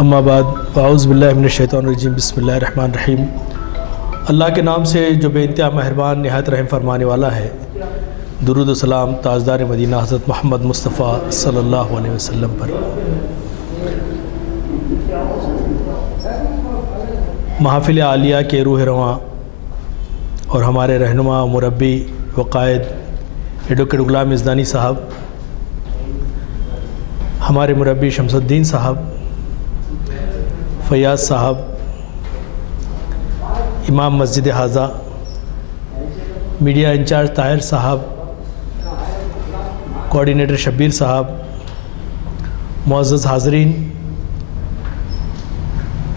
اما بعد اعوذ باللہ من الشیطان الرجیم بسم اللہ الرحمن الرحیم۔ اللہ کے نام سے جو بے انتہا مہربان نہایت رحم فرمانے والا ہے۔ درود و سلام تاجدار مدینہ حضرت محمد مصطفیٰ صلی اللہ علیہ وسلم پر۔ محافل عالیہ کے روح رواں اور ہمارے رہنما مربی و قائد ایڈوکیٹ غلام ازدانی صاحب، ہمارے مربی شمس الدین صاحب، فیاض صاحب، امام مسجد حاضہ، میڈیا انچارج طاہر صاحب، کوآرڈینیٹر شبیر صاحب، معزز حاضرین،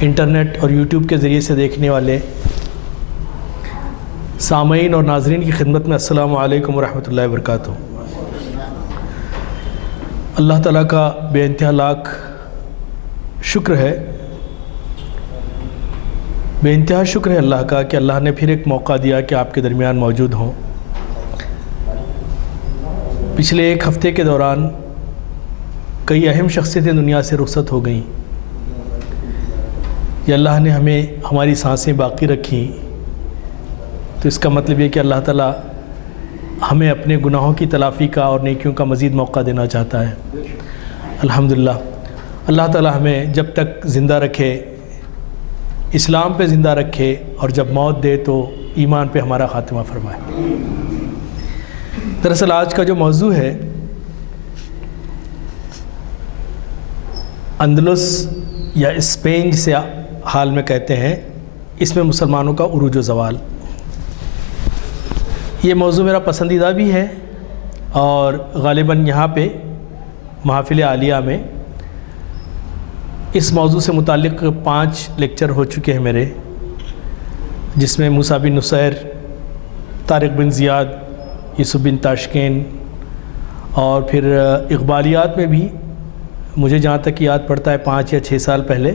انٹرنیٹ اور یوٹیوب کے ذریعے سے دیکھنے والے سامعین اور ناظرین کی خدمت میں السلام علیکم ورحمۃ اللہ وبرکاتہ۔ اللہ تعالیٰ کا بے انتہا لاکھ شکر ہے، بے انتہا شکر ہے اللہ کا کہ اللہ نے پھر ایک موقع دیا کہ آپ کے درمیان موجود ہوں۔ پچھلے ایک ہفتے کے دوران کئی اہم شخصیتیں دنیا سے رخصت ہو گئیں۔ یہ اللہ نے ہمیں ہماری سانسیں باقی رکھیں تو اس کا مطلب یہ کہ اللہ تعالیٰ ہمیں اپنے گناہوں کی تلافی کا اور نیکیوں کا مزید موقع دینا چاہتا ہے۔ الحمدللہ اللہ تعالیٰ ہمیں جب تک زندہ رکھے، اسلام پہ زندہ رکھے، اور جب موت دے تو ایمان پہ ہمارا خاتمہ فرمائے۔ دراصل آج کا جو موضوع ہے اندلس یا اسپین جسے حال میں کہتے ہیں، اس میں مسلمانوں کا عروج و زوال۔ یہ موضوع میرا پسندیدہ بھی ہے اور غالباً یہاں پہ محافل عالیہ میں اس موضوع سے متعلق 5 لیکچر ہو چکے ہیں میرے، جس میں موسیٰ بن نصیر، طارق بن زیاد، یوسف بن تاشکین، اور پھر اقبالیات میں بھی مجھے جہاں تک یاد پڑتا ہے 5 یا 6 سال پہلے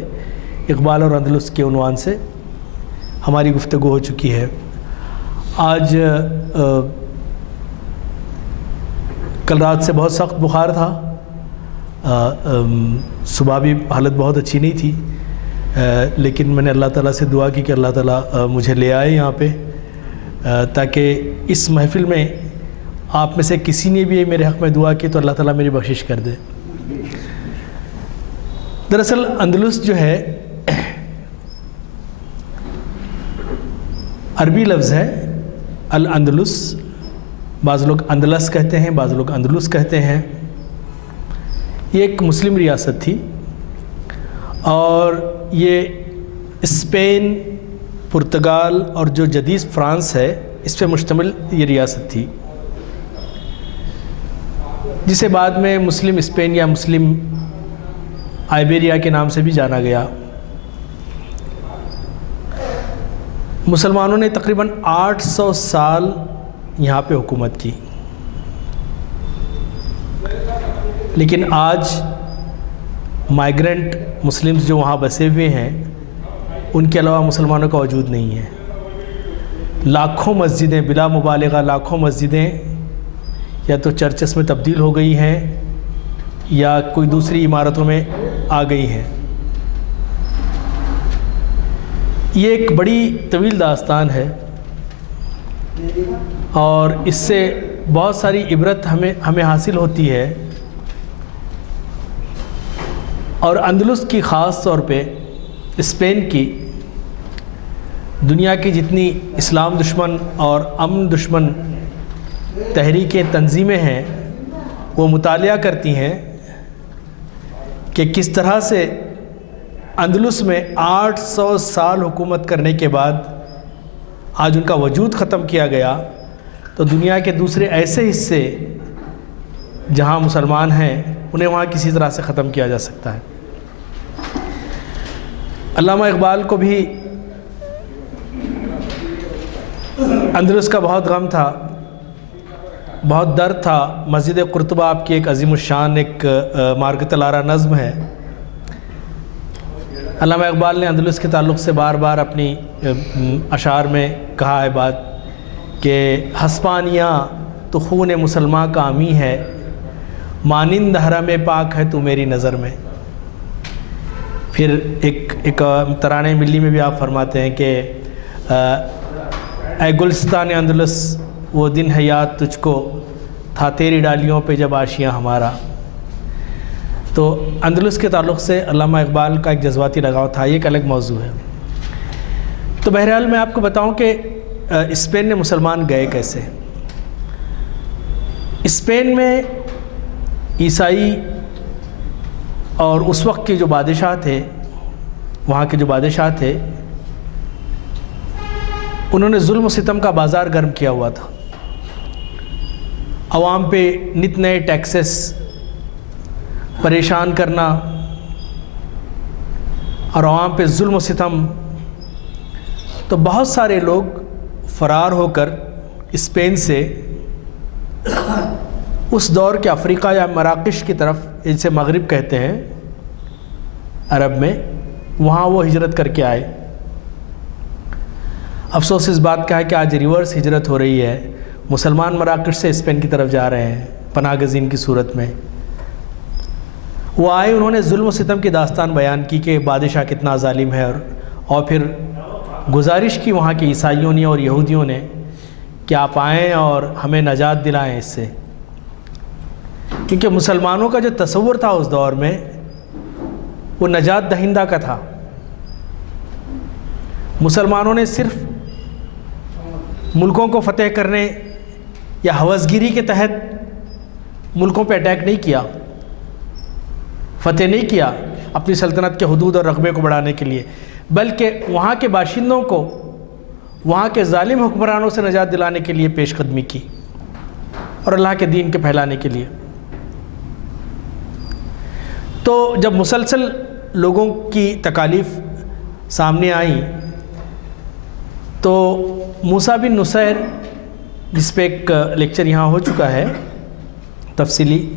اقبال اور اندلس کے عنوان سے ہماری گفتگو ہو چکی ہے۔ آج کل رات سے بہت سخت بخار تھا، صبح بھی حالت بہت اچھی نہیں تھی، لیکن میں نے اللہ تعالیٰ سے دعا کی کہ اللہ تعالیٰ مجھے لے آئے یہاں پہ تاکہ اس محفل میں آپ میں سے کسی نے بھی میرے حق میں دعا کی تو اللہ تعالیٰ میری بخشش کر دے۔ دراصل اندلس جو ہے عربی لفظ ہے الاندلس، بعض لوگ اندلس کہتے ہیں، بعض لوگ اندلس کہتے ہیں۔ یہ ایک مسلم ریاست تھی اور یہ اسپین، پرتگال اور جو جدید فرانس ہے اس پہ مشتمل یہ ریاست تھی، جسے بعد میں مسلم اسپین یا مسلم آئیبیریا کے نام سے بھی جانا گیا۔ مسلمانوں نے تقریباً 800 سال یہاں پہ حکومت کی، لیکن آج مائیگرنٹ مسلمز جو وہاں بسے ہوئے ہیں ان کے علاوہ مسلمانوں کا وجود نہیں ہے۔ لاکھوں مسجدیں، بلا مبالغہ لاکھوں مسجدیں یا تو چرچز میں تبدیل ہو گئی ہیں یا کوئی دوسری عمارتوں میں آ گئی ہیں۔ یہ ایک بڑی طویل داستان ہے اور اس سے بہت ساری عبرت ہمیں حاصل ہوتی ہے، اور اندلس کی خاص طور پہ اسپین کی، دنیا کی جتنی اسلام دشمن اور امن دشمن تحریکیں، تنظیمیں ہیں، وہ مطالعہ کرتی ہیں کہ کس طرح سے اندلس میں 800 سال حکومت کرنے کے بعد آج ان کا وجود ختم کیا گیا، تو دنیا کے دوسرے ایسے حصے جہاں مسلمان ہیں انہیں وہاں کسی طرح سے ختم کیا جا سکتا ہے۔ علامہ اقبال کو بھی اندلس کا بہت غم تھا، بہت درد تھا۔ مسجد قرطبہ آپ کی ایک عظیم الشان ایک مارکت الارا نظم ہے۔ علامہ اقبال نے اندلس کے تعلق سے بار بار اپنی اشعار میں کہا ہے بات کہ ہسپانیہ تو خون مسلماں کا امی ہے، مانند حرم پاک ہے تو میری نظر میں۔ پھر ایک ترانے ملی میں بھی آپ فرماتے ہیں کہ اے گلستان اندلس وہ دن ہے یاد تجھ کو، تھا تیری ڈالیوں پہ جب آشیاں ہمارا۔ تو اندلس کے تعلق سے علامہ اقبال کا ایک جذباتی لگاؤ تھا، یہ ایک الگ موضوع ہے۔ تو بہرحال میں آپ کو بتاؤں کہ اسپین میں مسلمان گئے کیسے۔ اسپین میں عیسائی اور اس وقت کے جو بادشاہ تھے، وہاں کے جو بادشاہ تھے، انہوں نے ظلم و ستم کا بازار گرم کیا ہوا تھا۔ عوام پہ نت نئے ٹیکسز، پریشان کرنا اور عوام پہ ظلم و ستم، تو بہت سارے لوگ فرار ہو کر اسپین سے اس دور کے افریقہ یا مراکش کی طرف، جسے مغرب کہتے ہیں عرب میں، وہاں وہ ہجرت کر کے آئے۔ افسوس اس بات کا ہے کہ آج ریورس ہجرت ہو رہی ہے، مسلمان مراکش سے اسپین کی طرف جا رہے ہیں پناہ گزین کی صورت میں۔ وہ آئے، انہوں نے ظلم و ستم کی داستان بیان کی کہ بادشاہ کتنا ظالم ہے، اور پھر گزارش کی وہاں کے عیسائیوں نے اور یہودیوں نے کہ آپ آئیں اور ہمیں نجات دلائیں اس سے، کیونکہ مسلمانوں کا جو تصور تھا اس دور میں وہ نجات دہندہ کا تھا۔ مسلمانوں نے صرف ملکوں کو فتح کرنے یا ہوسگیری کے تحت ملکوں پہ اٹیک نہیں کیا، فتح نہیں کیا اپنی سلطنت کے حدود اور رقبے کو بڑھانے کے لیے، بلکہ وہاں کے باشندوں کو وہاں کے ظالم حکمرانوں سے نجات دلانے کے لیے پیش قدمی کی اور اللہ کے دین کے پھیلانے کے لیے۔ تو جب مسلسل لوگوں کی تکالیف سامنے آئیں تو موسیٰ بن نصیر، جس پہ ایک لیکچر یہاں ہو چکا ہے تفصیلی،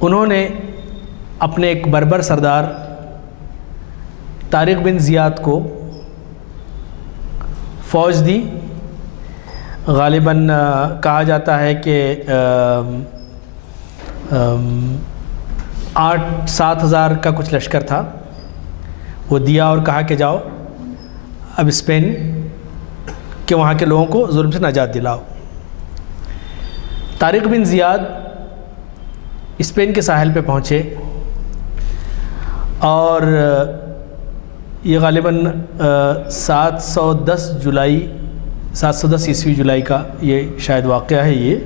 انہوں نے اپنے ایک بربر سردار طارق بن زیاد کو فوج دی۔ غالباً کہا جاتا ہے کہ 8-7 ہزار کا کچھ لشکر تھا، وہ دیا اور کہا کہ جاؤ اب اسپین کہ وہاں کے لوگوں کو ظلم سے نجات دلاؤ۔ طارق بن زیاد اسپین کے ساحل پہ پہنچے اور یہ غالباً 710 عیسوی جولائی کا یہ شاید واقعہ ہے یہ۔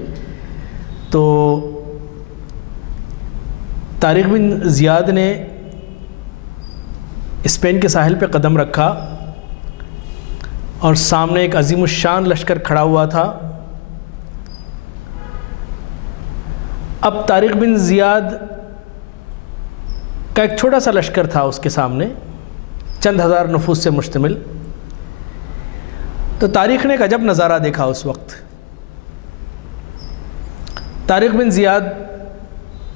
تو طارق بن زیاد نے اسپین کے ساحل پہ قدم رکھا اور سامنے ایک عظیم الشان لشکر کھڑا ہوا تھا۔ اب طارق بن زیاد کا ایک چھوٹا سا لشکر تھا اس کے سامنے، چند ہزار نفوس سے مشتمل۔ تو طارق نے ایک عجب نظارہ دیکھا اس وقت۔ طارق بن زیاد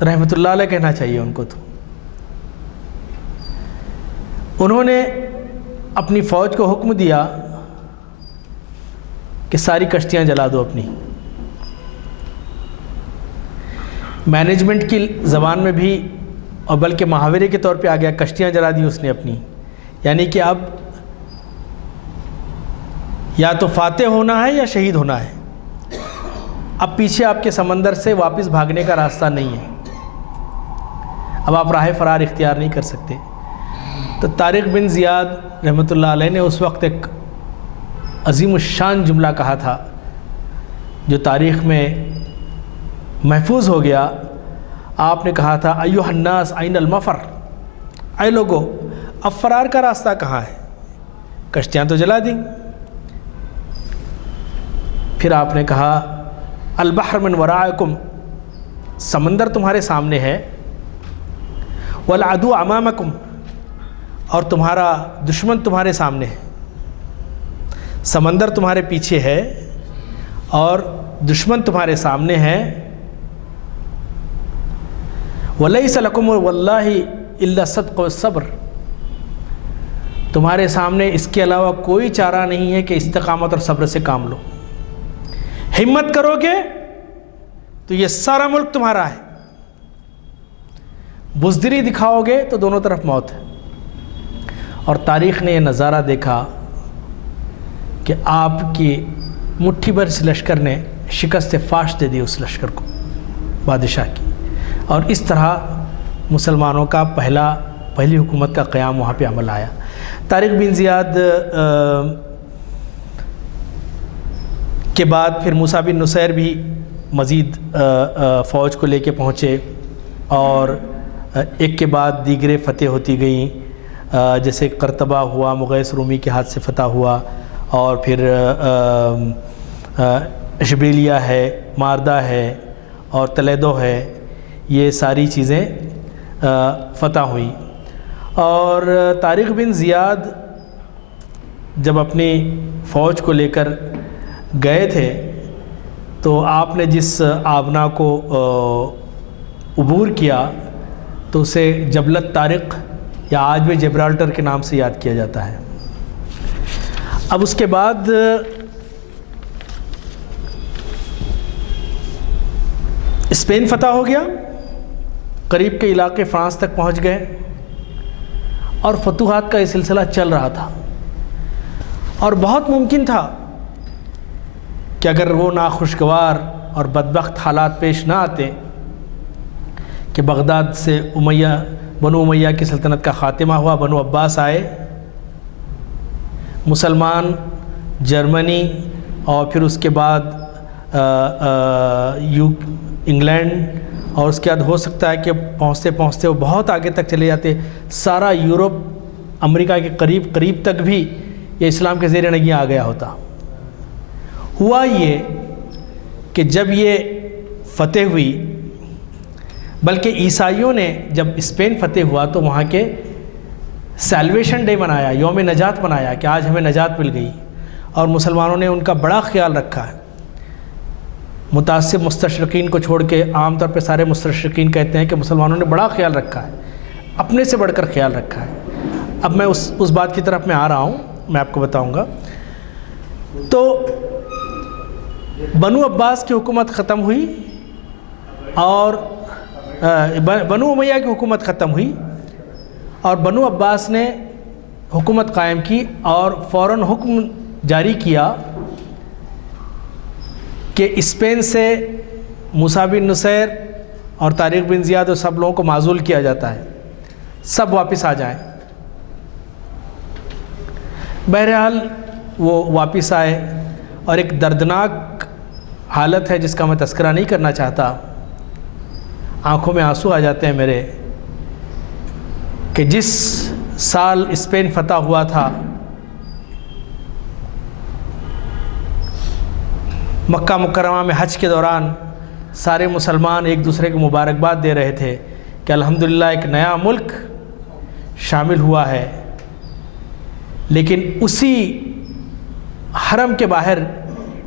رحمۃ اللہ علیہ کہنا چاہیے ان کو، تو انہوں نے اپنی فوج کو حکم دیا کہ ساری کشتیاں جلا دو اپنی۔ مینجمنٹ کی زبان میں بھی اور بلکہ محاورے کے طور پہ آ گیا، کشتیاں جلا دی اس نے اپنی، یعنی کہ اب یا تو فاتح ہونا ہے یا شہید ہونا ہے، اب پیچھے آپ کے سمندر سے واپس بھاگنے کا راستہ نہیں ہے، اب آپ راہ فرار اختیار نہیں کر سکتے۔ تو طارق بن زیاد رحمۃ اللہ علیہ نے اس وقت ایک عظیم الشان جملہ کہا تھا جو تاریخ میں محفوظ ہو گیا۔ آپ نے کہا تھا ایھا الناس این المفر، اے لوگو اب فرار کا راستہ کہاں ہے، کشتیاں تو جلا دیں۔ پھر آپ نے کہا البحر من ورائکم، سمندر تمہارے سامنے ہے، والعدو امامکم، اور تمہارا دشمن تمہارے سامنے ہے، سمندر تمہارے پیچھے ہے اور دشمن تمہارے سامنے ہے۔ وَلَيْسَ لَكُمْ وَاللَّهِ إِلَّا الصَّدْقُ وَالصَّبْرُ، تمہارے سامنے اس کے علاوہ کوئی چارہ نہیں ہے کہ استقامت اور صبر سے کام لو۔ ہمت کرو گے تو یہ سارا ملک تمہارا ہے، بزدلی دکھاؤ گے تو دونوں طرف موت ہے۔ اور تاریخ نے یہ نظارہ دیکھا کہ آپ کی مٹھی بھر اس لشکر نے شکست فاش دے دی اس لشکر کو بادشاہ کی، اور اس طرح مسلمانوں کا پہلی حکومت کا قیام وہاں پہ عمل آیا۔ طارق بن زیاد کے بعد پھر موسیٰ بن نصیر بھی مزید فوج کو لے کے پہنچے، اور ایک کے بعد دیگرے فتح ہوتی گئیں، جیسے قرطبہ ہوا، مغیث رومی کے ہاتھ سے فتح ہوا، اور پھر اشبیلیہ ہے، ماردہ ہے، اور تولیدو ہے، یہ ساری چیزیں فتح ہوئیں۔ اور طارق بن زیاد جب اپنی فوج کو لے کر گئے تھے تو آپ نے جس آبنا کو عبور کیا تو اسے جبلت طارق یا آج بھی جبرالٹر کے نام سے یاد کیا جاتا ہے۔ اب اس کے بعد اسپین فتح ہو گیا، قریب کے علاقے فرانس تک پہنچ گئے، اور فتوحات کا یہ سلسلہ چل رہا تھا، اور بہت ممکن تھا کہ اگر وہ ناخوشگوار اور بدبخت حالات پیش نہ آتے کہ بغداد سے بنو امیہ کی سلطنت کا خاتمہ ہوا، بنو عباس آئے، مسلمان جرمنی اور پھر اس کے بعد انگلینڈ، اور اس کے بعد ہو سکتا ہے کہ پہنچتے پہنچتے وہ بہت آگے تک چلے جاتے، سارا یورپ امریکہ کے قریب تک بھی یہ اسلام کے زیر نگیں آ گیا ہوتا۔ ہوا یہ کہ جب یہ فتح ہوئی، بلکہ عیسائیوں نے جب اسپین فتح ہوا تو وہاں کے سیلویشن ڈے منایا، یوم نجات منایا کہ آج ہمیں نجات مل گئی، اور مسلمانوں نے ان کا بڑا خیال رکھا ہے۔ متعصب مستشرقین کو چھوڑ کے عام طور پہ سارے مستشرقین کہتے ہیں کہ مسلمانوں نے بڑا خیال رکھا ہے، اپنے سے بڑھ کر خیال رکھا ہے۔ اب میں اس بات کی طرف میں آ رہا ہوں، میں آپ کو بتاؤں گا۔ تو بنو عباس کی حکومت ختم ہوئی، اور بنو امیہ کی حکومت ختم ہوئی، اور بنو عباس نے حکومت قائم کی، اور فوراً حکم جاری کیا کہ اسپین سے موسیٰ بن نصیر اور طارق بن زیاد اور سب لوگوں کو معزول کیا جاتا ہے، سب واپس آ جائیں۔ بہرحال وہ واپس آئے، اور ایک دردناک حالت ہے جس کا میں تذکرہ نہیں کرنا چاہتا، آنکھوں میں آنسو آ جاتے ہیں میرے، کہ جس سال اسپین فتح ہوا تھا، مکہ مکرمہ میں حج کے دوران سارے مسلمان ایک دوسرے کو مبارکباد دے رہے تھے کہ الحمدللہ ایک نیا ملک شامل ہوا ہے، لیکن اسی حرم کے باہر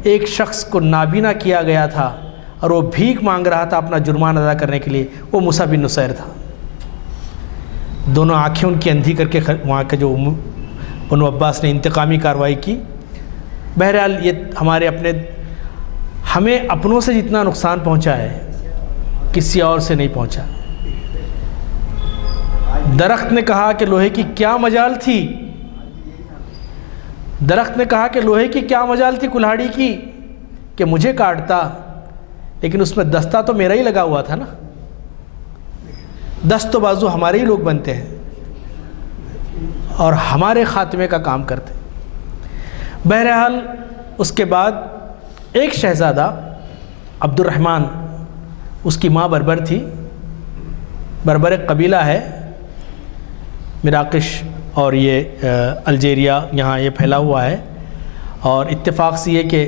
ایک شخص کو نابینا کیا گیا تھا، اور وہ بھیک مانگ رہا تھا اپنا جرمان ادا کرنے کے لیے، وہ موسیٰ بن نصیر تھا۔ دونوں آنکھیں ان کی اندھی کر کے وہاں کے جو بنو عباس نے انتقامی کارروائی کی۔ بہرحال یہ ہمیں اپنوں سے جتنا نقصان پہنچا ہے کسی اور سے نہیں پہنچا۔ درخت نے کہا کہ لوہے کی کیا مجال تھی، درخت نے کہا کہ لوہے کی کیا مجال تھی کلہاڑی کی کہ مجھے کاٹتا، لیکن اس میں دستہ تو میرا ہی لگا ہوا تھا نا، دست و بازو ہمارے ہی لوگ بنتے ہیں اور ہمارے خاتمے کا کام کرتے۔ بہرحال اس کے بعد ایک شہزادہ عبد الرحمن، اس کی ماں بربر تھی، بربر ایک قبیلہ ہے، مراکش اور یہ الجیریا یہاں یہ پھیلا ہوا ہے، اور اتفاق سے یہ کہ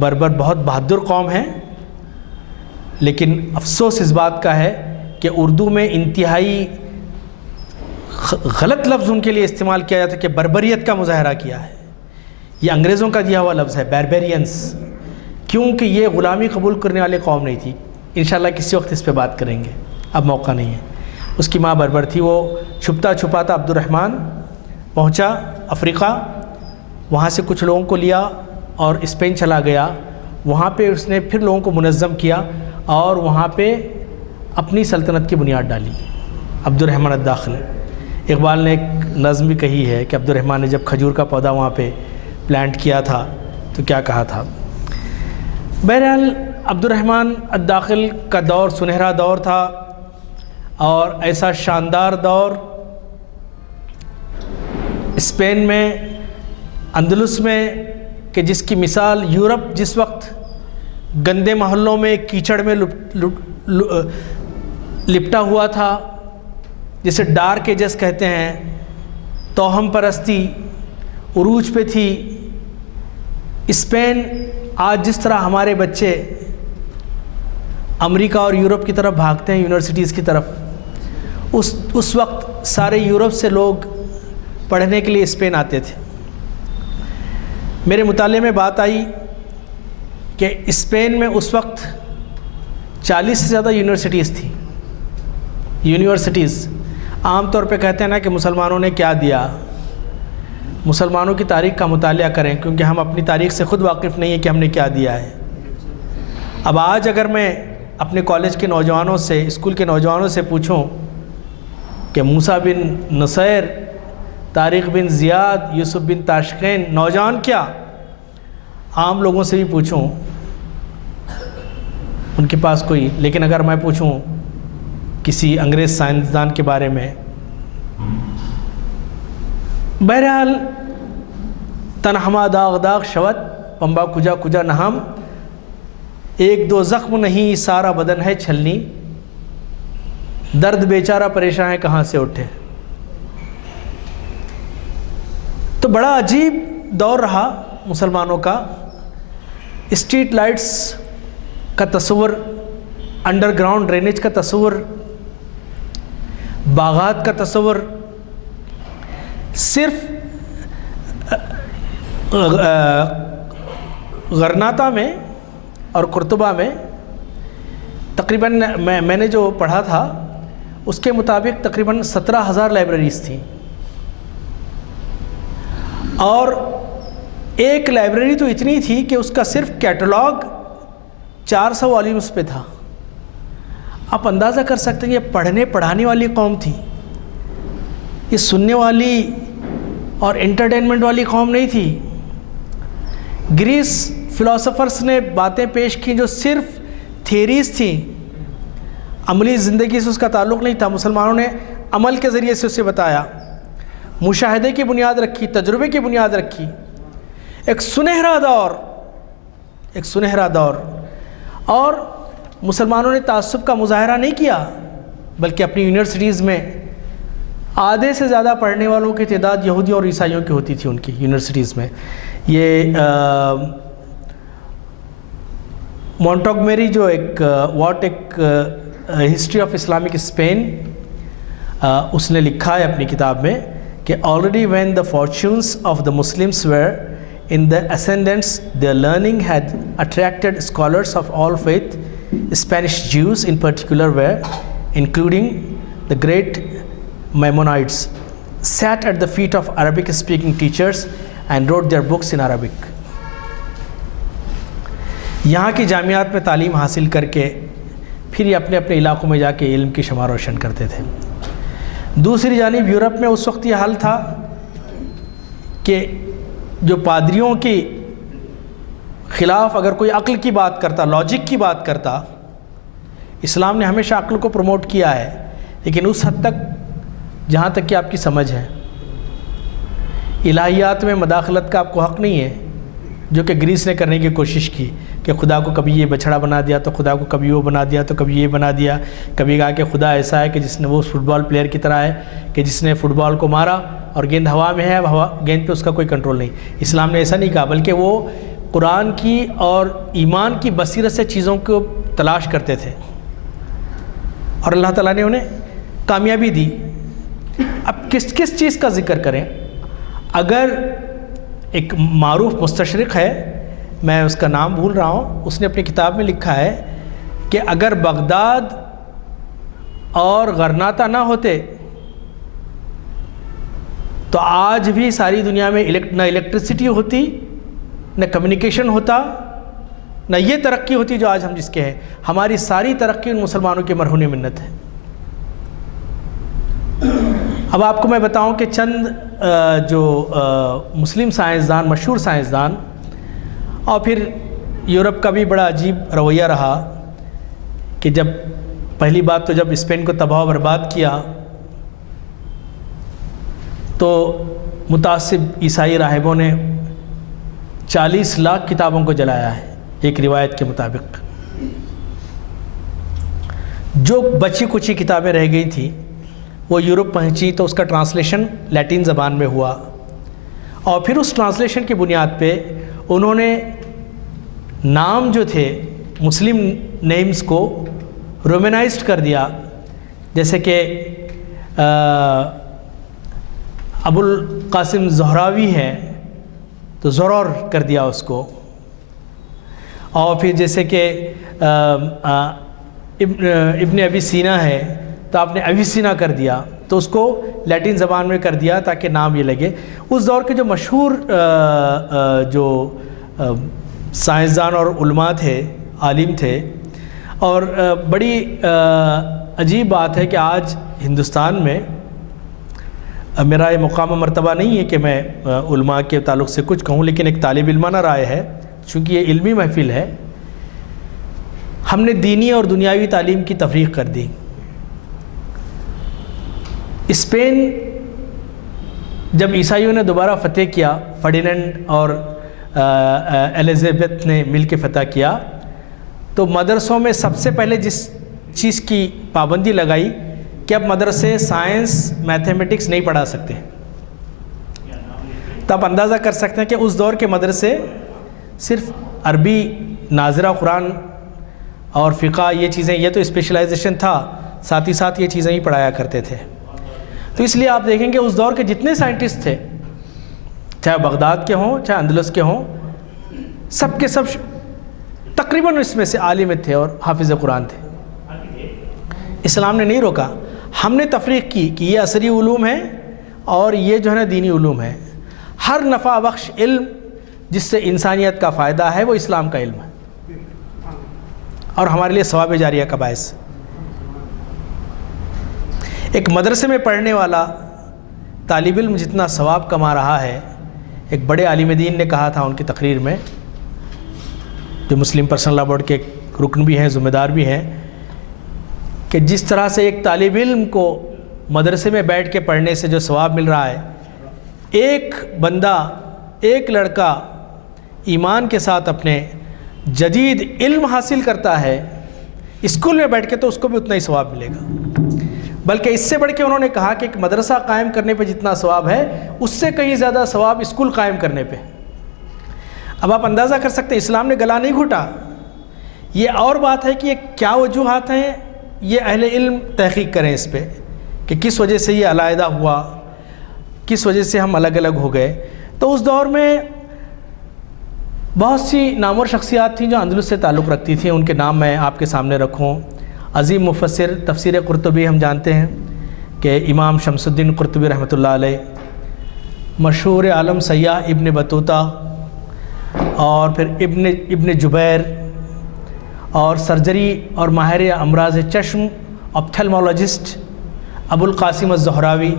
بربر بہت بہادر قوم ہے، لیکن افسوس اس بات کا ہے کہ اردو میں انتہائی غلط لفظ ان کے لیے استعمال کیا جاتا ہے کہ بربریت کا مظاہرہ کیا ہے۔ یہ انگریزوں کا دیا ہوا لفظ ہے بیربیرینس، کیونکہ یہ غلامی قبول کرنے والی قوم نہیں تھی۔ انشاءاللہ کسی وقت اس پہ بات کریں گے، اب موقع نہیں ہے۔ اس کی ماں بربر تھی، وہ چھپتا چھپاتا عبد الرحمن پہنچا افریقہ، وہاں سے کچھ لوگوں کو لیا اور اسپین چلا گیا، وہاں پہ اس نے پھر لوگوں کو منظم کیا اور وہاں پہ اپنی سلطنت کی بنیاد ڈالی، عبد الرحمن الداخل۔ اقبال نے ایک نظم بھی کہی ہے کہ عبد الرحمن نے جب کھجور کا پودا وہاں پہ پلانٹ کیا تھا تو کیا کہا تھا۔ بہرحال عبد الرحمن الداخل کا دور سنہرا دور تھا، اور ایسا شاندار دور اسپین میں، اندلس میں، کہ جس کی مثال یورپ جس وقت گندے محلوں میں کیچڑ میں لپٹا ہوا تھا، جسے ڈارک ایجز کہتے ہیں، توہم پرستی عروج پہ تھی، اسپین آج جس طرح ہمارے بچے امریکہ اور یورپ کی طرف بھاگتے ہیں، یونیورسٹیز کی طرف، اس وقت سارے یورپ سے لوگ پڑھنے کے لیے اسپین آتے تھے۔ میرے مطالعے میں بات آئی کہ اسپین میں اس وقت 40 سے زیادہ یونیورسٹیز تھیں۔ یونیورسٹیز عام طور پہ کہتے ہیں نا کہ مسلمانوں نے کیا دیا، مسلمانوں کی تاریخ کا مطالعہ کریں، کیونکہ ہم اپنی تاریخ سے خود واقف نہیں ہیں کہ ہم نے کیا دیا ہے۔ اب آج اگر میں اپنے کالج کے نوجوانوں سے، اسکول کے نوجوانوں سے پوچھوں کہ موسیٰ بن نصیر، طارق بن زیاد، یوسف بن تاشقین نوجوان کیا، عام لوگوں سے بھی پوچھوں ان کے پاس کوئی، لیکن اگر میں پوچھوں کسی انگریز سائنسدان کے بارے میں، بہرحال تنہما داغ داغ شود پمبا کجا کجا نہم، ایک دو زخم نہیں سارا بدن ہے چھلنی، درد بیچارہ پریشان ہے کہاں سے اٹھے۔ تو بڑا عجیب دور رہا مسلمانوں کا۔ اسٹریٹ لائٹس کا تصور، انڈر گراؤنڈ ڈرینیج کا تصور، باغات کا تصور، صرف غرناطہ میں اور قرطبہ میں تقریباً میں نے جو پڑھا تھا اس کے مطابق تقریباً 17,000 لائبریریز تھیں، اور ایک لائبریری تو اتنی تھی کہ اس کا صرف کیٹلاگ 400 والیومز پہ تھا۔ آپ اندازہ کر سکتے ہیں یہ پڑھنے پڑھانے والی قوم تھی، یہ سننے والی اور انٹرٹینمنٹ والی قوم نہیں تھی۔ گریس فلاسفرز نے باتیں پیش کی جو صرف تھیریز تھیں، عملی زندگی سے اس کا تعلق نہیں تھا۔ مسلمانوں نے عمل کے ذریعے سے اسے بتایا، مشاہدے کی بنیاد رکھی، تجربے کی بنیاد رکھی۔ ایک سنہرا دور، اور مسلمانوں نے تعصب کا مظاہرہ نہیں کیا، بلکہ اپنی یونیورسٹیز میں آدھے سے زیادہ پڑھنے والوں کی تعداد یہودیوں اور عیسائیوں کی ہوتی تھی ان کی یونیورسٹیز میں۔ یہ مونٹگومیری جو ایک ہسٹری آف اسلامک اسپین، اس نے لکھا ہے اپنی کتاب میں کہ already when the fortunes of the Muslims were in the ascendants, their learning had attracted scholars of all faith. Spanish Jews in particular were, including the great Maimonides, sat at the feet of Arabic speaking teachers and wrote their books in Arabic. یہاں کی جامعات میں تعلیم حاصل کر کے پھر یہ اپنے اپنے علاقوں میں جا کے علم کی شمع روشن کرتے تھے۔ دوسری جانب یورپ میں اس وقت یہ حال تھا کہ جو پادریوں کی خلاف اگر کوئی عقل کی بات کرتا، لاجک کی بات کرتا، اسلام نے ہمیشہ عقل کو پروموٹ کیا ہے، لیکن اس حد تک جہاں تک کہ آپ کی سمجھ ہے، الہیات میں مداخلت کا آپ کو حق نہیں ہے، جو کہ گریس نے کرنے کی کوشش کی کہ خدا کو کبھی یہ بچھڑا بنا دیا تو خدا کو کبھی وہ بنا دیا تو کبھی یہ بنا دیا، کبھی کہا کہ خدا ایسا ہے کہ جس نے وہ فٹ بال پلیئر کی طرح ہے کہ جس نے فٹ بال کو مارا اور گیند ہوا میں ہے، گیند پہ اس کا کوئی کنٹرول نہیں۔ اسلام نے ایسا نہیں کہا، بلکہ وہ قرآن کی اور ایمان کی بصیرت سے چیزوں کو تلاش کرتے تھے، اور اللہ تعالیٰ نے انہیں کامیابی دی۔ اب کس چیز کا ذکر کریں؟ اگر ایک معروف مستشرق ہے، میں اس کا نام بھول رہا ہوں، اس نے اپنی کتاب میں لکھا ہے کہ اگر بغداد اور غرناطہ نہ ہوتے تو آج بھی ساری دنیا میں نہ الیکٹریسٹی ہوتی، نہ کمیونیکیشن ہوتا، نہ یہ ترقی ہوتی جو آج ہم جس کے ہیں۔ ہماری ساری ترقی ان مسلمانوں کی مرہون منت ہے۔ اب آپ کو میں بتاؤں کہ چند جو مسلم سائنسدان، مشہور سائنسدان، اور پھر یورپ کا بھی بڑا عجیب رویہ رہا کہ جب پہلی بات تو جب اسپین کو تباہ و برباد کیا تو متعصب عیسائی راہبوں نے 40 لاکھ کتابوں کو جلایا ہے ایک روایت کے مطابق۔ جو بچی کچی کتابیں رہ گئی تھیں وہ یورپ پہنچی تو اس کا ٹرانسلیشن لیٹن زبان میں ہوا، اور پھر اس ٹرانسلیشن کی بنیاد پہ انہوں نے نام جو تھے مسلم نیمز کو رومنائزڈ کر دیا، جیسے کہ ابو القاسم زہراوی ہے تو زرور کر دیا اس کو، اور پھر جیسے کہ ابن ابی سینا ہے تو آپ نے ابی سینا کر دیا، تو اس کو لیٹن زبان میں کر دیا تاکہ نام یہ لگے۔ اس دور کے جو مشہور جو سائنسدان اور علماء تھے، عالم تھے، اور بڑی عجیب بات ہے کہ آج ہندوستان میں، میرا یہ مقام و مرتبہ نہیں ہے کہ میں علماء کے تعلق سے کچھ کہوں، لیکن ایک طالب علمانہ رائے ہے، چونکہ یہ علمی محفل ہے، ہم نے دینی اور دنیاوی تعلیم کی تفریق کر دی۔ اسپین جب عیسائیوں نے دوبارہ فتح کیا، فرڈینینڈ اور ایلزابتھ نے مل کے فتح کیا، تو مدرسوں میں سب سے پہلے جس چیز کی پابندی لگائی کہ اب مدرسے سائنس میتھمیٹکس نہیں پڑھا سکتے۔ تو آپ اندازہ کر سکتے ہیں کہ اس دور کے مدرسے صرف عربی، ناظرہ قرآن اور فقہ، یہ چیزیں، یہ تو اسپیشلائزیشن تھا، ساتھ ہی ساتھ یہ چیزیں ہی پڑھایا کرتے تھے۔ تو اس لیے آپ دیکھیں کہ اس دور کے جتنے سائنٹسٹ تھے، چاہے بغداد کے ہوں چاہے اندلس کے ہوں، سب کے سب تقریباً اس میں سے عالم تھے اور حافظ قرآن تھے۔ اسلام نے نہیں روکا، ہم نے تفریق کی کہ یہ عصری علوم ہے اور یہ جو ہے نا دینی علوم ہے۔ ہر نفع بخش علم جس سے انسانیت کا فائدہ ہے وہ اسلام کا علم ہے، اور ہمارے لیے ثواب جاریہ کا باعث۔ ایک مدرسے میں پڑھنے والا طالب علم جتنا ثواب کما رہا ہے، ایک بڑے عالم دین نے کہا تھا ان کی تقریر میں، جو مسلم پرسنل لا بورڈ کے رکن بھی ہیں، ذمہ دار بھی ہیں، کہ جس طرح سے ایک طالب علم کو مدرسے میں بیٹھ کے پڑھنے سے جو ثواب مل رہا ہے، ایک بندہ، ایک لڑکا ایمان کے ساتھ اپنے جدید علم حاصل کرتا ہے اسکول میں بیٹھ کے، تو اس کو بھی اتنا ہی ثواب ملے گا۔ بلکہ اس سے بڑھ کے انہوں نے کہا کہ ایک مدرسہ قائم کرنے پہ جتنا ثواب ہے، اس سے کہیں زیادہ ثواب اسکول قائم کرنے پہ۔ اب آپ اندازہ کر سکتے ہیں اسلام نے گلا نہیں گھٹا۔ یہ اور بات ہے کہ یہ کیا وجوہات ہیں، یہ اہل علم تحقیق کریں اس پہ کہ کس وجہ سے یہ علیحدہ ہوا، کس وجہ سے ہم الگ الگ ہو گئے۔ تو اس دور میں بہت سی نامور شخصیات تھیں جو اندلس سے تعلق رکھتی تھیں، ان کے نام میں آپ کے سامنے رکھوں۔ عظیم مفسر تفسیر قرطبی ہم جانتے ہیں کہ امام شمس الدین قرطبی رحمۃ اللہ علیہ، مشہور عالم سیاح ابن بطوطہ، اور پھر ابن جبیر، اور سرجری اور ماہر امراض چشم آپتھلمولوجسٹ ابو القاسم الزہراوی۔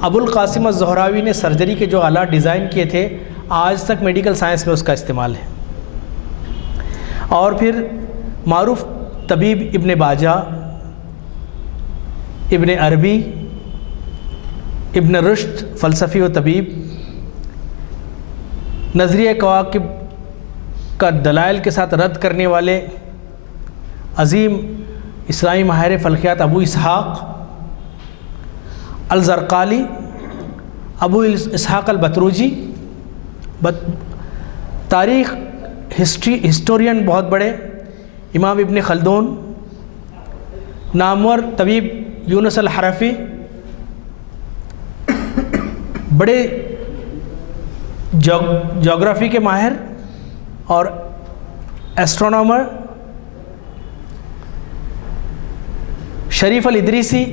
ابو القاسم الزہراوی نے سرجری کے جو آلات ڈیزائن کیے تھے، آج تک میڈیکل سائنس میں اس کا استعمال ہے۔ اور پھر معروف طبیب ابن باجہ، ابن عربی، ابن رشد فلسفی و طبیب، نظریہ کواکب کا دلائل کے ساتھ رد کرنے والے عظیم اسلامی ماہر فلکیات ابو اسحاق الزرقالی، ابو اسحاق البتروجی، تاریخ ہسٹورین بہت بڑے، امام ابن خلدون، نامور طبیب یونس الحرفی، بڑے جغرافی کے ماہر اور ایسٹرونامر شریف الادریسی،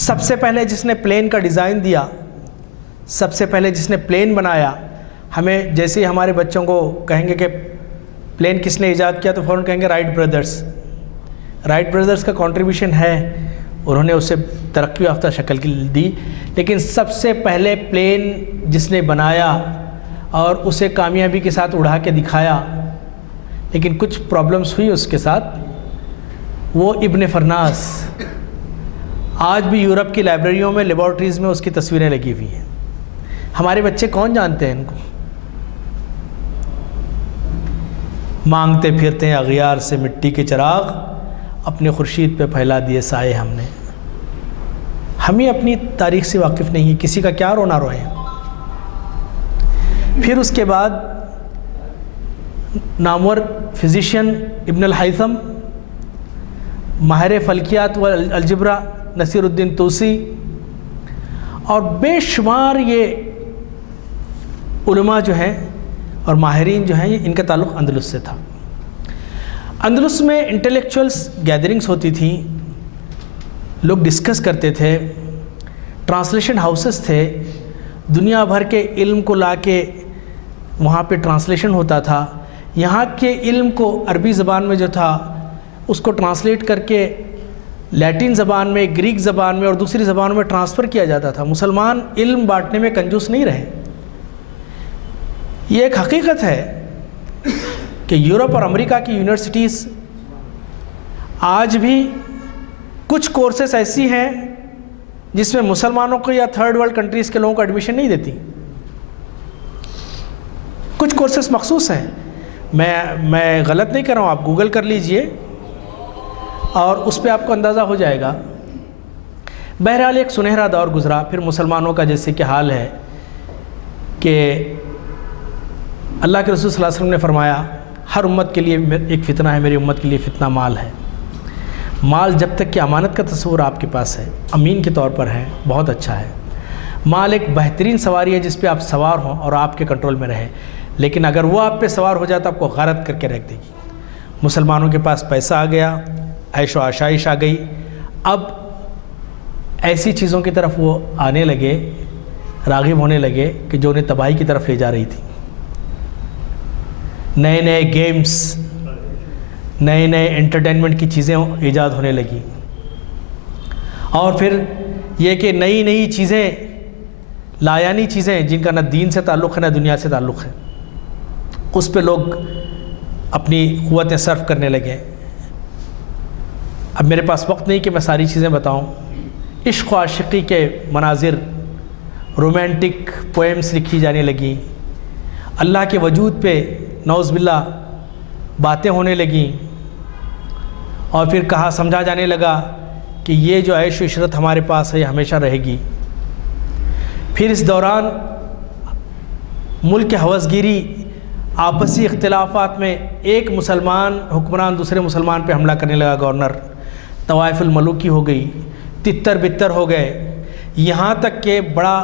سب سے پہلے جس نے پلین کا ڈیزائن دیا، سب سے پہلے جس نے پلین بنایا۔ ہمیں جیسے ہمارے بچوں کو کہیں گے کہ پلین کس نے ایجاد کیا تو فوراً کہیں گے رائٹ بردرز۔ رائٹ بردرز کا کنٹریبیوشن ہے، انہوں نے اسے ترقی یافتہ شکل دی، لیکن سب سے پہلے پلین جس نے بنایا اور اسے کامیابی کے ساتھ اڑا کے دکھایا، لیکن کچھ پرابلمس ہوئی اس کے ساتھ، وہ ابن فرناس۔ آج بھی یورپ کی لائبریریوں میں، لیبارٹریز میں اس کی تصویریں لگی ہوئی ہیں۔ ہمارے بچے کون جانتے ہیں ان کو؟ مانگتے پھرتے ہیں اغیار سے مٹی کے چراغ، اپنے خورشید پہ پھیلا دیے سائے ہم نے۔ ہمیں اپنی تاریخ سے واقف نہیں ہے، کسی کا کیا رونا روئیں۔ پھر اس کے بعد نامور فزیشین ابن الہیثم، ماہر فلکیات و الجبرا نصیر الدین طوسی، اور بے شمار یہ علماء جو ہیں اور ماہرین جو ہیں، ان کا تعلق اندلس سے تھا۔ اندلس میں انٹلیکچوئلس گیدرنگز ہوتی تھیں، لوگ ڈسکس کرتے تھے، ٹرانسلیشن ہاؤسز تھے، دنیا بھر کے علم کو لا کے وہاں پہ ٹرانسلیشن ہوتا تھا۔ یہاں کے علم کو عربی زبان میں جو تھا اس کو ٹرانسلیٹ کر کے لیٹن زبان میں، گریک زبان میں اور دوسری زبانوں میں ٹرانسفر کیا جاتا تھا۔ مسلمان علم بانٹنے میں کنجوس نہیں رہے۔ یہ ایک حقیقت ہے کہ یورپ اور امریکہ کی یونیورسٹیز آج بھی کچھ کورسز ایسی ہیں جس میں مسلمانوں کو یا تھرڈ ورلڈ کنٹریز کے لوگوں کو ایڈمیشن نہیں دیتی۔ کچھ کورسز مخصوص ہیں، میں غلط نہیں کر رہا ہوں، آپ گوگل کر لیجئے اور اس پہ آپ کو اندازہ ہو جائے گا۔ بہرحال ایک سنہرا دور گزرا، پھر مسلمانوں کا جیسے کہ حال ہے کہ اللہ کے رسول صلی اللہ علیہ وسلم نے فرمایا ہر امت کے لیے ایک فتنہ ہے، میری امت کے لیے فتنہ مال ہے۔ مال جب تک کہ امانت کا تصور آپ کے پاس ہے، امین کے طور پر ہے، بہت اچھا ہے۔ مال ایک بہترین سواری ہے جس پہ آپ سوار ہوں اور آپ کے کنٹرول میں رہے، لیکن اگر وہ آپ پہ سوار ہو جائے تو آپ کو غارت کر کے رکھ دے گی۔ مسلمانوں کے پاس پیسہ آ گیا، عیش و آشائش آ گئی، اب ایسی چیزوں کی طرف وہ آنے لگے، راغب ہونے لگے کہ جو انہیں تباہی کی طرف لے جا رہی تھی۔ نئے نئے گیمز، نئے نئے انٹرٹینمنٹ کی چیزیں ایجاد ہونے لگی، اور پھر یہ کہ نئی نئی چیزیں، لایانی چیزیں جن کا نہ دین سے تعلق ہے نہ دنیا سے تعلق ہے، اس پہ لوگ اپنی قوتیں صرف کرنے لگے۔ اب میرے پاس وقت نہیں کہ میں ساری چیزیں بتاؤں۔ عشق و عاشقی کے مناظر، رومانٹک پوئمز لکھی جانے لگیں، اللہ کے وجود پہ نعوذ باللہ باتیں ہونے لگیں، اور پھر کہا سمجھا جانے لگا کہ یہ جو عیش و عشرت ہمارے پاس ہے یہ ہمیشہ رہے گی۔ پھر اس دوران ملک ہوسگیری، آپسی اختلافات میں ایک مسلمان حکمران دوسرے مسلمان پہ حملہ کرنے لگا، گورنر، طوائف الملوکی ہو گئی، تتر بتر ہو گئے، یہاں تک کہ بڑا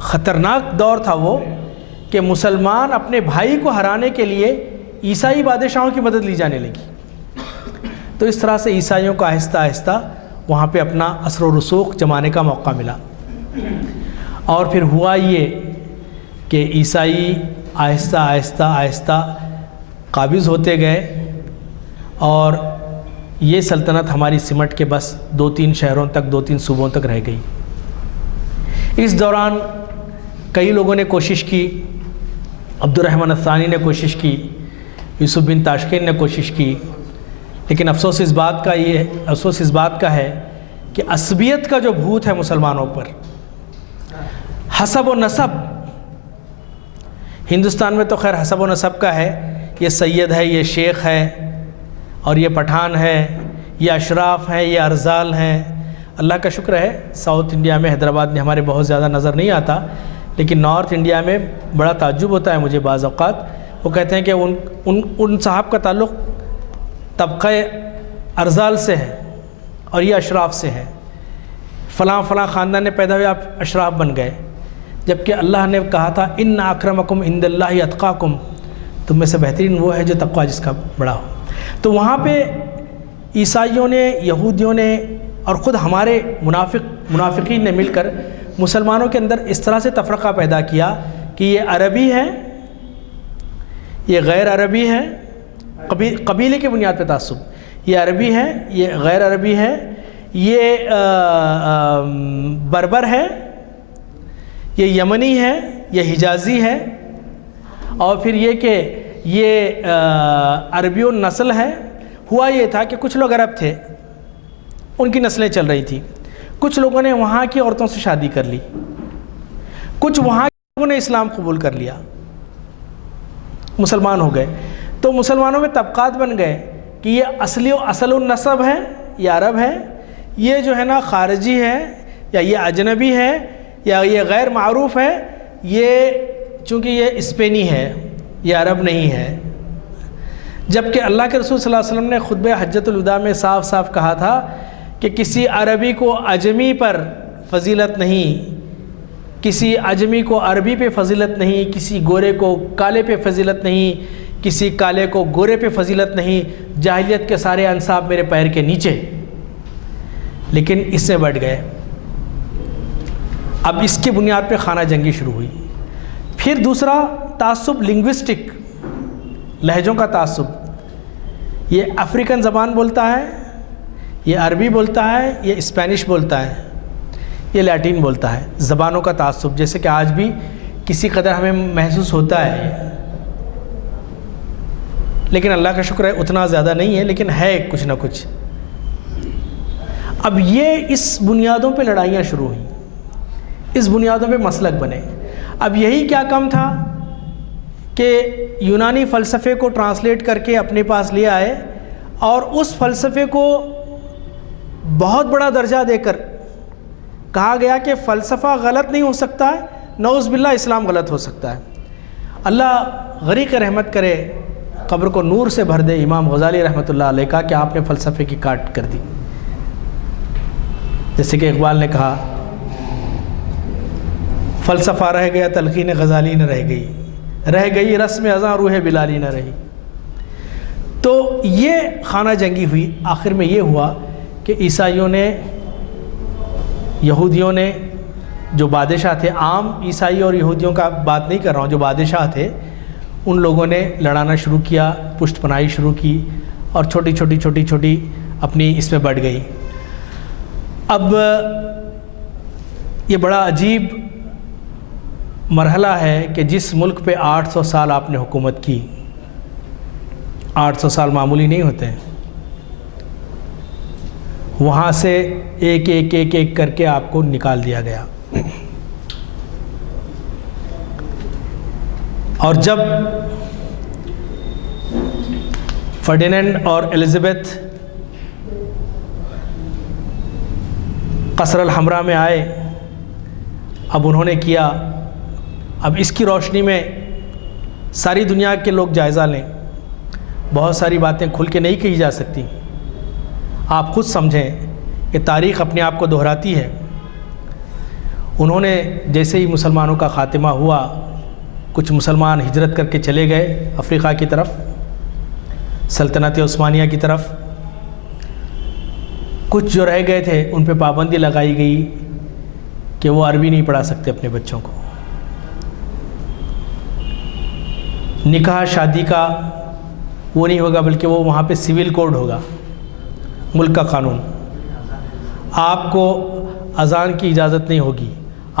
خطرناک دور تھا وہ کہ مسلمان اپنے بھائی کو ہرانے کے لیے عیسائی بادشاہوں کی مدد لی جانے لگی۔ تو اس طرح سے عیسائیوں کو آہستہ آہستہ وہاں پہ اپنا اثر و رسوخ جمانے کا موقع ملا، اور پھر ہوا یہ کہ عیسائی آہستہ آہستہ آہستہ قابض ہوتے گئے، اور یہ سلطنت ہماری سمٹ کے بس 2-3 شہروں تک، 2-3 صوبوں تک رہ گئی۔ اس دوران کئی لوگوں نے کوشش کی، عبد الرحمن الثانی نے کوشش کی، یوسف بن تاشقین نے کوشش کی، لیکن افسوس اس بات کا ہے کہ عصبیت کا جو بھوت ہے مسلمانوں پر، حسب و نسب، ہندوستان میں تو خیر حسب و نسب کا ہے، یہ سید ہے، یہ شیخ ہے، اور یہ پٹھان ہے، یہ اشراف ہیں، یہ ارزال ہیں۔ اللہ کا شکر ہے ساؤتھ انڈیا میں، حیدرآباد میں ہمارے بہت زیادہ نظر نہیں آتا، لیکن نارتھ انڈیا میں بڑا تعجب ہوتا ہے مجھے بعض اوقات۔ وہ کہتے ہیں کہ ان صاحب کا تعلق طبقہ ارزال سے ہے اور یہ اشراف سے ہے، فلاں فلاں خاندان نے پیدا ہوئے، آپ اشراف بن گئے، جبکہ اللہ نے کہا تھا ان اکرمکم عند اللہ اتقاکم، تم میں سے بہترین وہ ہے جو تقوی جس کا بڑا ہو۔ تو وہاں پہ عیسائیوں نے، یہودیوں نے اور خود ہمارے منافقین نے مل کر مسلمانوں کے اندر اس طرح سے تفرقہ پیدا کیا کہ یہ عربی ہے، یہ غیر عربی ہے، قبیلے کی بنیاد پہ تعصب، یہ عربی ہے، یہ غیر عربی ہے، یہ بربر ہے، یہ یمنی ہے، یہ حجازی ہے، اور پھر یہ کہ یہ عربی نسل ہے۔ ہوا یہ تھا کہ کچھ لوگ عرب تھے، ان کی نسلیں چل رہی تھیں، کچھ لوگوں نے وہاں کی عورتوں سے شادی کر لی، کچھ وہاں کے لوگوں نے اسلام قبول کر لیا، مسلمان ہو گئے۔ تو مسلمانوں میں طبقات بن گئے کہ یہ اصل النسب ہے، یہ عرب ہے، یہ جو ہے نا خارجی ہے، یا یہ اجنبی ہے، یا یہ غیر معروف ہے، یہ چونکہ یہ اسپینی ہے، یہ عرب نہیں ہے۔ جبکہ اللہ کے رسول صلی اللہ علیہ وسلم نے خطبہ حجۃ الوداع میں صاف صاف کہا تھا کہ کسی عربی کو عجمی پر فضیلت نہیں، کسی عجمی کو عربی پہ فضیلت نہیں، کسی گورے کو کالے پہ فضیلت نہیں، کسی کالے کو گورے پہ فضیلت نہیں، جاہلیت کے سارے انصاب میرے پیر کے نیچے۔ لیکن اس سے بڑھ گئے، اب اس کی بنیاد پہ خانہ جنگی شروع ہوئی۔ پھر دوسرا تعصب لنگوسٹک، لہجوں کا تعصب، یہ افریقن زبان بولتا ہے، یہ عربی بولتا ہے، یہ اسپینش بولتا ہے، یہ لیٹن بولتا ہے۔ زبانوں کا تعصب جیسے کہ آج بھی کسی قدر ہمیں محسوس ہوتا ہے، لیکن اللہ کا شکر ہے اتنا زیادہ نہیں ہے، لیکن ہے کچھ نہ کچھ۔ اب یہ اس بنیادوں پہ لڑائیاں شروع ہوئیں، اس بنیادوں پہ مسلک بنے۔ اب یہی کیا کم تھا کہ یونانی فلسفے کو ٹرانسلیٹ کر کے اپنے پاس لے آئے، اور اس فلسفے کو بہت بڑا درجہ دے کر کہا گیا کہ فلسفہ غلط نہیں ہو سکتا ہے، نعوذ باللہ اسلام غلط ہو سکتا ہے۔ اللہ غریق رحمت کرے، قبر کو نور سے بھر دے امام غزالی رحمۃ اللہ علیہ کا کہ آپ نے فلسفے کی کاٹ کر دی۔ جیسے کہ اقبال نے کہا، فلسفہ رہ گیا تلقین غزالی نہ رہ گئی رسم ازاں روح بلالی نہ رہی۔ تو یہ خانہ جنگی ہوئی۔ آخر میں یہ ہوا کہ عیسائیوں نے، یہودیوں نے، جو بادشاہ تھے، عام عیسائی اور یہودیوں کا بات نہیں کر رہا ہوں، جو بادشاہ تھے ان لوگوں نے لڑانا شروع کیا، پشت پناہی شروع کی، اور چھوٹی چھوٹی اپنی اس میں بڑھ گئی۔ اب یہ بڑا عجیب مرحلہ ہے کہ جس ملک پہ 800 سال آپ نے حکومت کی، 800 سال معمولی نہیں ہوتے ہیں، وہاں سے ایک ایک ایک ایک کر کے آپ کو نکال دیا گیا۔ اور جب فرڈینینڈ اور الزبیتھ قصر الحمراء میں آئے، اب انہوں نے کیا، اب اس کی روشنی میں ساری دنیا کے لوگ جائزہ لیں، بہت ساری باتیں کھل کے نہیں کہی جا سکتی، آپ خود سمجھیں کہ تاریخ اپنے آپ کو دہراتی ہے۔ انہوں نے جیسے ہی مسلمانوں کا خاتمہ ہوا، کچھ مسلمان ہجرت کر کے چلے گئے افریقہ کی طرف، سلطنت عثمانیہ کی طرف، کچھ جو رہ گئے تھے ان پہ پابندی لگائی گئی کہ وہ عربی نہیں پڑھا سکتے اپنے بچوں کو، نکاح شادی کا وہ نہیں ہوگا، بلکہ وہ وہاں پہ سول کوڈ ہوگا، ملک کا قانون۔ آپ کو اذان کی اجازت نہیں ہوگی،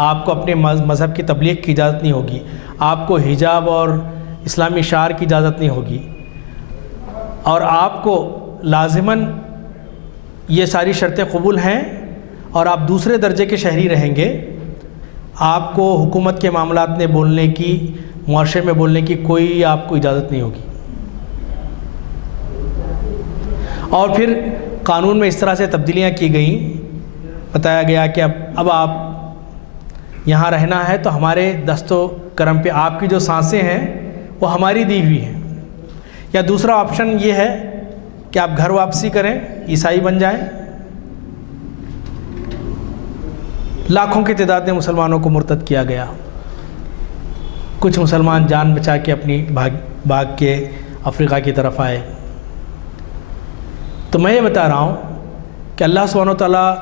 آپ کو اپنے مذہب کی تبلیغ کی اجازت نہیں ہوگی، آپ کو حجاب اور اسلامی شعار کی اجازت نہیں ہوگی، اور آپ کو لازماً یہ ساری شرطیں قبول ہیں، اور آپ دوسرے درجے کے شہری رہیں گے۔ آپ کو حکومت کے معاملات میں بولنے کی، معاشرے میں بولنے کی کوئی آپ کو اجازت نہیں ہوگی۔ اور پھر قانون میں اس طرح سے تبدیلیاں کی گئیں، بتایا گیا کہ اب آپ یہاں رہنا ہے تو ہمارے دست و کرم پہ آپ کی جو سانسیں ہیں وہ ہماری دی ہوئی ہیں، یا دوسرا آپشن یہ ہے کہ آپ گھر واپسی کریں، عیسائی بن جائیں۔ لاکھوں کی تعداد میں مسلمانوں کو مرتد کیا گیا، کچھ مسلمان جان بچا کے اپنی بھاگ کے افریقہ کی طرف آئے۔ تو میں یہ بتا رہا ہوں کہ اللہ سبحانہ و تعالیٰ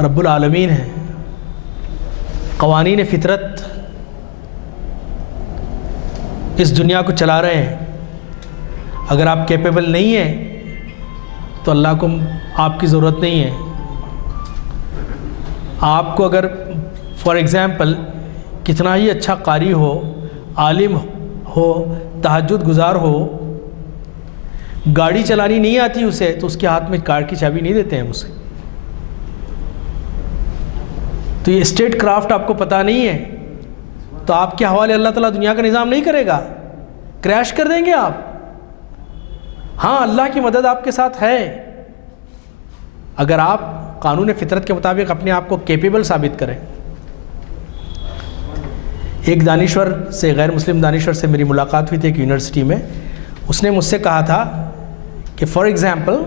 رب العالمین ہے، قوانین فطرت اس دنیا کو چلا رہے ہیں۔ اگر آپ کیپیبل نہیں ہیں تو اللہ کو آپ کی ضرورت نہیں ہے. آپ کو اگر فار ایگزامپل کتنا ہی اچھا قاری ہو, عالم ہو, تہجد گزار ہو, گاڑی چلانی نہیں آتی اسے, تو اس کے ہاتھ میں کار کی چابی نہیں دیتے ہیں ہم اسے. تو یہ اسٹیٹ کرافٹ آپ کو پتہ نہیں ہے, تو آپ کے حوالے اللہ تعالیٰ دنیا کا نظام نہیں کرے گا, کریش کر دیں گے آپ. ہاں اللہ کی مدد آپ کے ساتھ ہے اگر آپ قانون فطرت کے مطابق اپنے آپ کو کیپیبل ثابت کریں. ایک دانشور سے, غیر مسلم دانشور سے میری ملاقات ہوئی تھی ایک یونیورسٹی میں. اس نے مجھ سے کہا تھا کہ فار ایگزامپل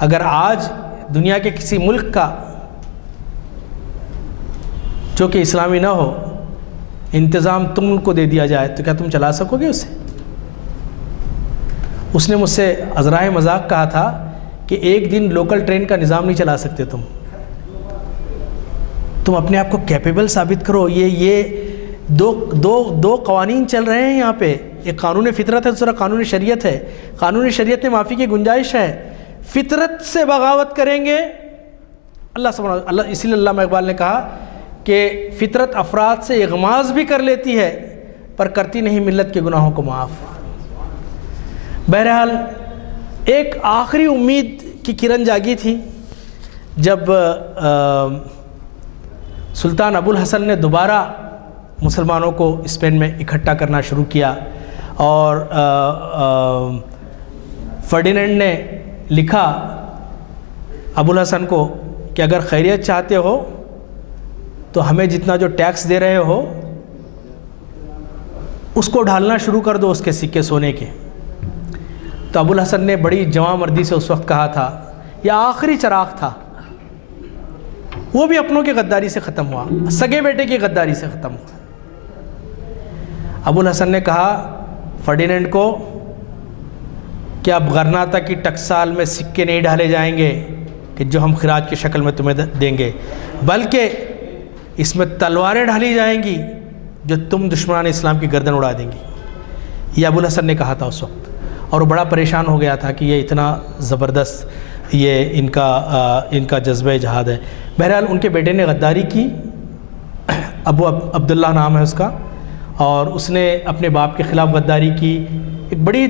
اگر آج دنیا کے کسی ملک کا جو کہ اسلامی نہ ہو انتظام تم کو دے دیا جائے تو کیا تم چلا سکو گے اسے؟ اس نے مجھ سے عذرائے مذاق کہا تھا کہ ایک دن لوکل ٹرین کا نظام نہیں چلا سکتے تم اپنے آپ کو کیپیبل ثابت کرو. یہ دو قوانین چل رہے ہیں یہاں پہ. ایک قانون فطرت ہے, دوسرا قانون شریعت ہے. قانون شریعت میں معافی کی گنجائش ہے, فطرت سے بغاوت کریں گے اللہ اسی لیے علامہ اقبال نے کہا کہ فطرت افراد سے اغماض بھی کر لیتی ہے پر کرتی نہیں ملت کے گناہوں کو معاف. بہرحال ایک آخری امید کی کرن جاگی تھی جب سلطان ابو الحسن نے دوبارہ مسلمانوں کو اسپین میں اکٹھا کرنا شروع کیا, اور فرڈینینڈ نے لکھا ابو الحسن کو کہ اگر خیریت چاہتے ہو تو ہمیں جتنا جو ٹیکس دے رہے ہو اس کو ڈھالنا شروع کر دو, اس کے سکے سونے کے. تو ابو الحسن نے بڑی جواں مردی سے اس وقت کہا تھا, یہ آخری چراغ تھا, وہ بھی اپنوں کی غداری سے ختم ہوا, سگے بیٹے کی غداری سے ختم ہوا. ابو الحسن نے کہا فرڈینینڈ کو کہ اب غرناطہ کی ٹکسال میں سکے نہیں ڈالے جائیں گے کہ جو ہم خراج کی شکل میں تمہیں دیں گے, بلکہ اس میں تلواریں ڈالی جائیں گی جو تم دشمنان اسلام کی گردن اڑا دیں گی. یہ ابو الحسن نے کہا تھا اس وقت, اور وہ بڑا پریشان ہو گیا تھا کہ یہ اتنا زبردست یہ ان کا جذبہ جہاد ہے. بہرحال ان کے بیٹے نے غداری کی, ابو عبداللہ نام ہے اس کا, اور اس نے اپنے باپ کے خلاف غداری کی. ایک بڑی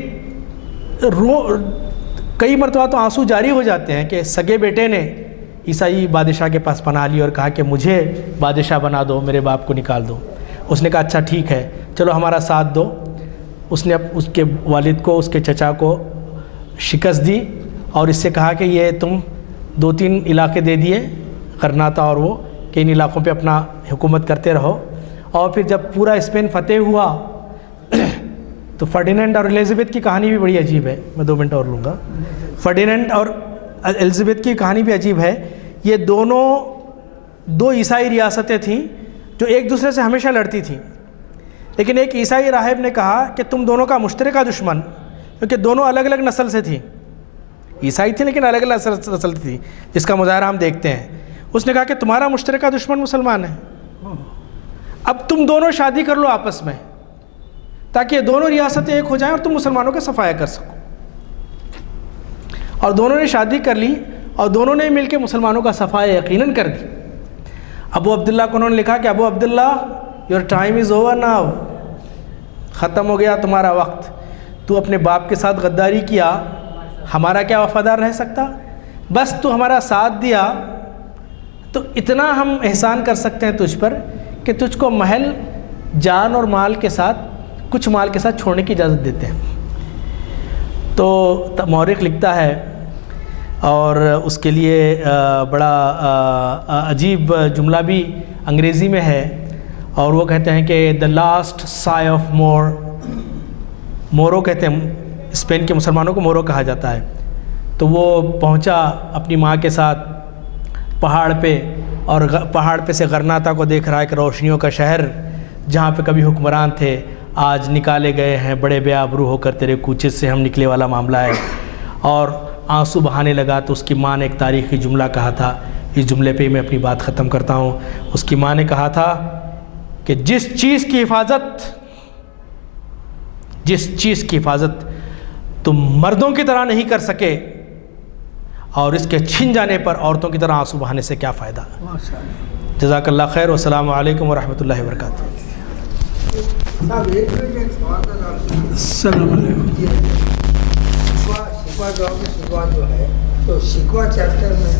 کئی مرتبہ تو آنسو جاری ہو جاتے ہیں کہ سگے بیٹے نے عیسائی بادشاہ کے پاس پناہ لی اور کہا کہ مجھے بادشاہ بنا دو, میرے باپ کو نکال دو. اس نے کہا اچھا ٹھیک ہے چلو ہمارا ساتھ دو. اس نے اس کے والد کو, اس کے چچا کو شکست دی اور اس سے کہا کہ یہ تم 2-3 علاقے دے دیے غرناطہ اور وہ, کہ ان علاقوں پہ اپنا حکومت کرتے رہو. اور پھر جب پورا اسپین فتح ہوا تو فرڈینینڈ اور الزبتھ کی کہانی بھی بڑی عجیب ہے, میں 2 منٹ اور لوں گا. فرڈینینڈ اور الزبتھ کی کہانی بھی عجیب ہے. یہ دونوں 2 عیسائی ریاستیں تھیں جو ایک دوسرے سے ہمیشہ لڑتی تھیں, لیکن ایک عیسائی راہب نے کہا کہ تم دونوں کا مشترکہ دشمن, کیونکہ دونوں الگ الگ نسل سے تھیں, عیسائی تھے لیکن الگ الگ نسل تھی, جس کا مظاہرہ ہم دیکھتے ہیں. اس نے کہا کہ تمہارا مشترکہ دشمن مسلمان ہے, اب تم دونوں شادی کر لو آپس میں تاکہ یہ دونوں ریاستیں ایک ہو جائیں اور تم مسلمانوں کا صفایا کر سکو. اور دونوں نے شادی کر لی اور دونوں نے مل کے مسلمانوں کا صفایا یقیناً کر دی. ابو عبداللہ کو انہوں نے لکھا کہ Abu Abdullah your time is over now, ختم ہو گیا تمہارا وقت. تو اپنے باپ کے ساتھ غداری کیا, ہمارا کیا وفادار رہ سکتا؟ بس تو ہمارا ساتھ دیا تو اتنا ہم احسان کر سکتے ہیں تجھ پر کہ تجھ کو محل, جان اور مال کے ساتھ, کچھ مال کے ساتھ چھوڑنے کی اجازت دیتے ہیں. تو مورخ لکھتا ہے, اور اس کے لیے بڑا عجیب جملہ بھی انگریزی میں ہے, اور وہ کہتے ہیں کہ دا لاسٹ سائے آف مورو کہتے ہیں, اسپین کے مسلمانوں کو مورو کہا جاتا ہے. تو وہ پہنچا اپنی ماں کے ساتھ پہاڑ پہ, اور پہاڑ پہ سے غرناطہ کو دیکھ رہا ہے کہ روشنیوں کا شہر جہاں پہ کبھی حکمران تھے آج نکالے گئے ہیں, بڑے بے آبرو ہو کر تیرے کوچے سے ہم نکلے والا معاملہ ہے. اور آنسو بہانے لگا. تو اس کی ماں نے ایک تاریخی جملہ کہا تھا, اس جملے پہ ہی میں اپنی بات ختم کرتا ہوں. اس کی ماں نے کہا تھا کہ جس چیز کی حفاظت تم مردوں کی طرح نہیں کر سکے اور اس کے چھن جانے پر عورتوں کی طرح آنسو بہانے سے کیا فائدہ. جزاک اللہ خیر. والسلام علیکم ورحمۃ اللہ وبرکاتہ. السلام علیکم. شکوہ جو ہے تو شکوہ چیپٹر میں